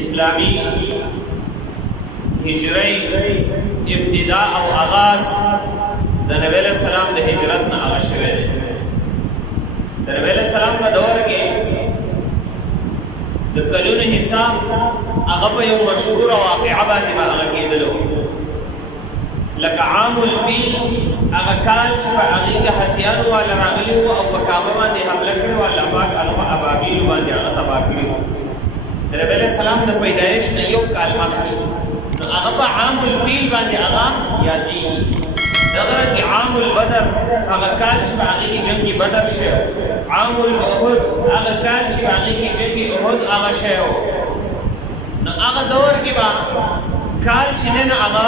اسلامی هجری ابتداء او آغاز د نبی علیہ السلام د هجرت نه هغه شوی دی. د نبی علیہ السلام په دور کې د کلونو حساب هغه په یو مشهور واقعه باندې هغه کېدلو، لکه عام الفیل هغه کال چې په هغې کې هتیانو والا راغلي وو او په کعبه باندې حمله کړې وه، الله پاک هغه ابابیل باندې هغه تباه کړي وو. د نبی علیہ السلام د پیدایش نه یو کال مخکې نو هغه په عام الفیل باندې هغه یادېږي. دغه رنګې عام البدر هغه کال چې په هغې کې جنګ بدر شوی، عام الاحد هغه کال چې په هغې کې جنګ احد هغه شوی و. نو هغه دور کې به کال چې دی نو هغه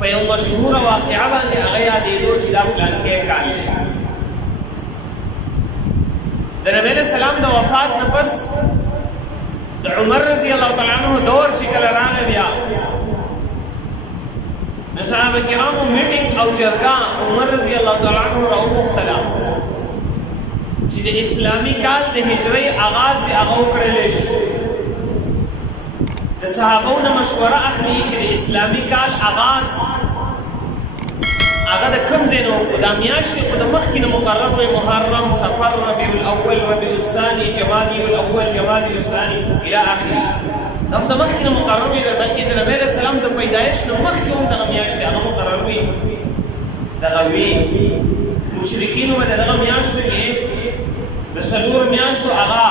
په یو مشهوره واقعه باندې هغه یادېدو چې دا پلانکی کال دی. د نبی علیہ السلام د وفات نه پس د عمر رضی الله تعالی عنہ دور چې کله راغی بیا د صحابه کرامو میټینګ او جرګه عمر رضی الله تعالی عنہ راوغوښتله چې د اسلامي کال د هجرۍ آغاز دی هغه وکړلی شي. د صحابو نه مشوره اخلي چې د اسلامي کال آغاز هغه د کوم ځای نه وکړو. دا میاشت خو د مخکې نه مقرر وی محرم، صفر، ربیع الاول، ربیع الثاني، جمادی الاول، جمادی الثاني الى اخره. دا د مخکې نه مقرر وي، بلکې د نبی علیہ السلام د پیدایش نه مخکې هم دغه میاشت هغه مقرر وي. دغه وي مشرکینو به د دغه میاشتو کې د څلور میاشتو هغه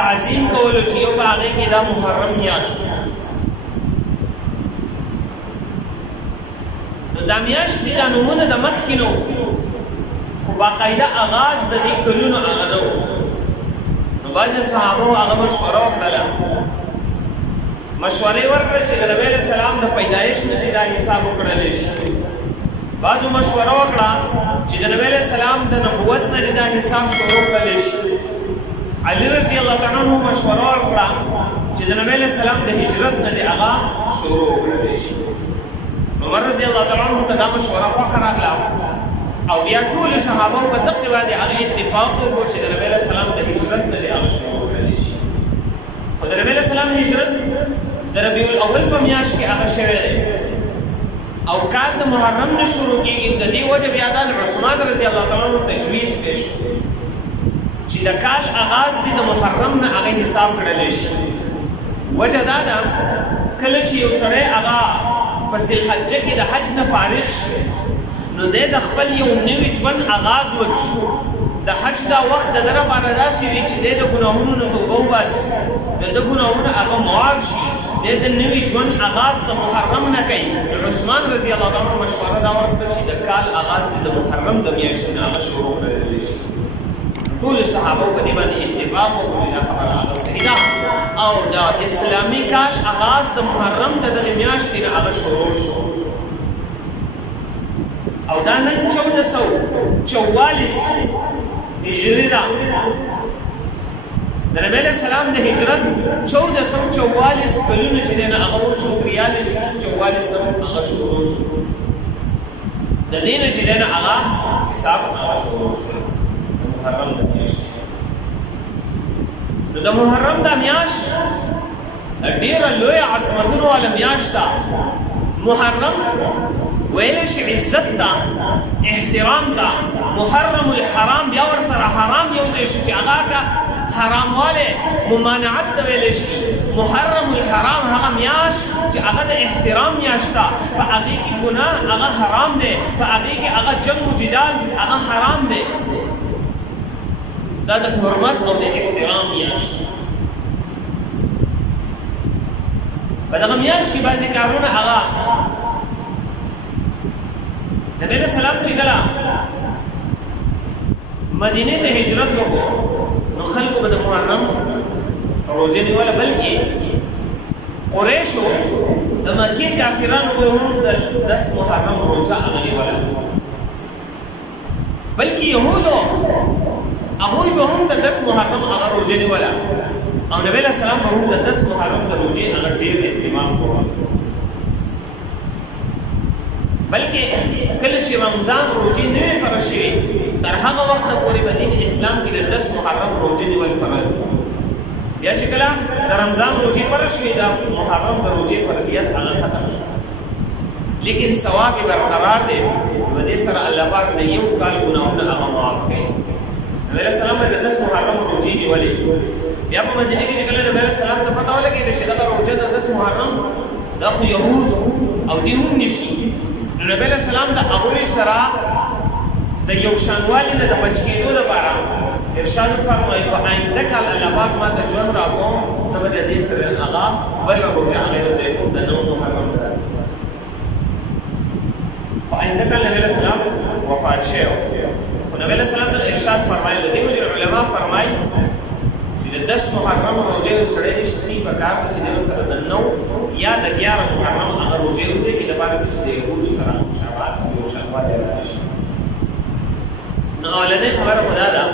تعظیم کولو چې یو په هغې کې دا محرم میاشت. نو دا میاشت دي دا نومونه د مخکې نو خو باقاعده آغاز د دې کلونو هغه نه و. نو بعضې صحابو هغه مشوره وکړله، مشورې ورکړه چې د نبی علیہ السلام د پیدایش نه دې دا حساب وکړلی شي. بعضو مشوره وکړه چې د نبی علیہ السلام د نبوت نه دې دا حساب شروع کړلی شي. علي رضی الله تعالی عنہ مشوره ورکړه چې د نبی علیہ السلام د هجرت نه دې هغه شروع کړلی شي. عمر رضی الله تعالی عنہ ته دا مشوره خوښه راغله او بیا ټولو صحابو په دغې باندې هغه اتفاق وکړو چې د نبی علیہ السلام د هجرت نه دې هغه شروع کړلی شي. خو د نبی علیہ السلام هجرت د ربیع الاول په میاشت کې هغه شوی دی او کال د محرم نه شروع کېږي. د دې وجه بیا دا د عثمان رضی الله تعالی عنہ تجویز پیش چې د کال آغاز دی د محرم نه هغه حساب کړلی شي. وجه دا ده کله چې یو سړی هغه په ذوالحجه کې د حج نه فارغ شي نو دی د خپل یو نوي ژوند آغاز وکړي. د حج دا وخت د ده لپاره داسې وي چې دی د ګناهونو نه توبه وباسي، د ده ګناهونه هغه معاف شي، دی د نوي ژوند آغاز د محرم نه کوي. نو عثمان رضی الله عنه مشوره دا ورکړه چې د کال آغاز د محرم د میاشتې نه هغه شروع کړلی شي. ټول صحابو په دې باندې اتفاق وکړو چې دا خبره هغه صحیح ده او د اسلامي کال آغاز د محرم د دغې میاشتې نه هغه شروع شو. او دا نن 1444 هجري ده. د نبی علیہ السلام د هجرت 1444 کلونه چې دی نه هغه وشو، 43 هغه شروع شو. د دې نه چې دی نه هغه حساب هغه شروع شو د محرم د میاشتې. نو د محرم دا میاشت ډېره لویه عظمتونو والا میاشت ده. محرم ویلی شي عزت ته، احترام ته. محرم الحرام بیا ورسره حرام یو ځای شو چې هغه ته حراموالی ممانعت ته ویلی شي. محرم الحرام هغه میاشت چې هغه د احترام میاشت ده، په هغې کې ګناه هغه حرام دی، په هغې کې هغه جنګ و جدال هغه حرام دی. دا د حرمت او د احترام میاشت. په دغه میاشت کې بعضې کارونه هغه نبی علیہ السلام چې کله مدینې ته هجرت وکړو نو خلکو به د محرم روژې نیوله، بلکې قریشو د مکې کافرانو به هم د 10 محرم روژه هغه نیوله، بلکې یهودو هغوی به هم د 10 محرم هغه روژه نیوله او نبی علیہ السلام به هم د 10 محرم د روژې هغه ډېر اهتمام کوه. بلکې کله چې رمضان روژې نه وې فرض شوې تر هغه وخته پورې به دین اسلام کې د 10 محرم روژې نیول فرض و. بیا چې کله د رمضان روزې پر شوې د محرم د روزې فرضیت هغه ختم شو لیکن ثواب برقرار دی په دې سره الله پاک د یو کال ګناهونه هغه معاف کوي نبی رسول الله د 10 محرم روزې نیولې بیا په مدینه کې چې کله نبی رسول الله ته پته ولګېده چې دغه روزه د 10 محرم دا خو یهود او دې هم نشي نبی رسول الله د هغوی سره د یو شانوالي نه د بچ کېدو لپاره ارشاد فرمایي په آینده کال الله پاک ما ته ژوند راکوم زه به د دې سره هغه بله روژه هغې ورځې کوم د 9 محرم په آینده کال نبی رسول الله وفات شوی خو نبی رسول الله ارشاد فرمایي د دې وجې علما فرمایي چې د 10 محرم روژې یو سړی نشي پکار چې د سره د 9 یا د 11 محرم هغه روژې وځي چې لپاره چې د یهودو سره مشابهت یو شانوالی راشي نو اولنۍ خبره خو دا ده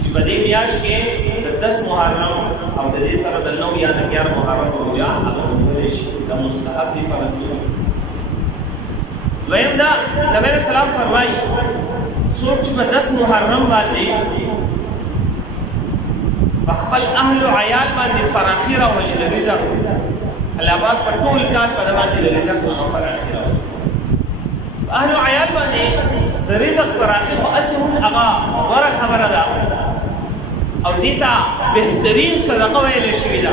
چې په دې میاشت کې د 10 محرم او د دې سره د 9 یا د 11 محرم روژه هغه ونیولی شي د مستحب دي فرض دي دویم دا نبی علیه السلام فرمایي څوک چې په 10 محرم باندې په خپل اهل و عیال باندې فراخي راولي د رزق الله پاک په ټول کال په باندې د رزق هغه فراخي راولي اهل و عیال باندې د رزق فراخي خو اصل هغه غوره خبره ده او دې ته بهترین صدقه ویل شوې ده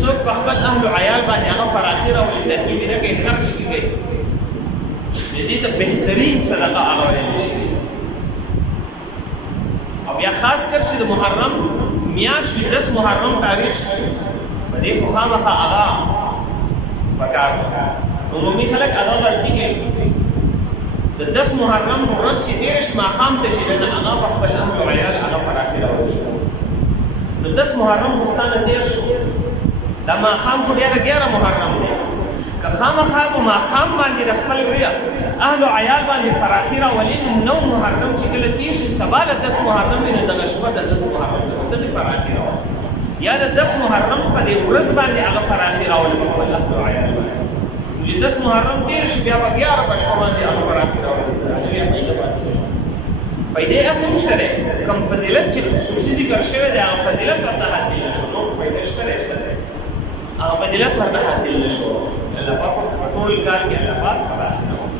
څوک په خپل اهل و عیال باندې هغه فراخي راولي تهیې نه کوي خرج کوي دې ته بهترین صدقه هغه ویل شوې او بیا خاص کر چې د محرم میاشت 10 محرم تاریخ په دې خو خامخا هغه پکار عمومي خلک هغه غلطي کوي د 10 محرم ورځ چې دیرش ماښام ته چې نه هغه په خپل اهل و عیال هغه فراخي راولي نو 10 محرم مستانه تیر شو دا ماښام خو بیا د 11 محرم دی که خامخا په ماښام باندې د خپل اهل و عیال باندې فراخي راولي نو 9 محرم چې کله تیر شي سبا د 10 محرم وي نو دغه شپه د 10 محرم دغه فراخي راولي یا د 10 محرم په دې ورځ باندې هغه فراخي راولي په خپل اهل و عیال باندې چې 10 محرم تیر شي بیا په 11 په شپه باندې هغه فراخي راولي پیدا اسم شته کوم فضیلت چې خصوصي ذکر شوی دی هغه فضیلت ورته حاصل شو نو پیدا شته هغه فضیلت ورته حاصل نشو الله پاک په ټول کال کې الله پاک فراخي راولي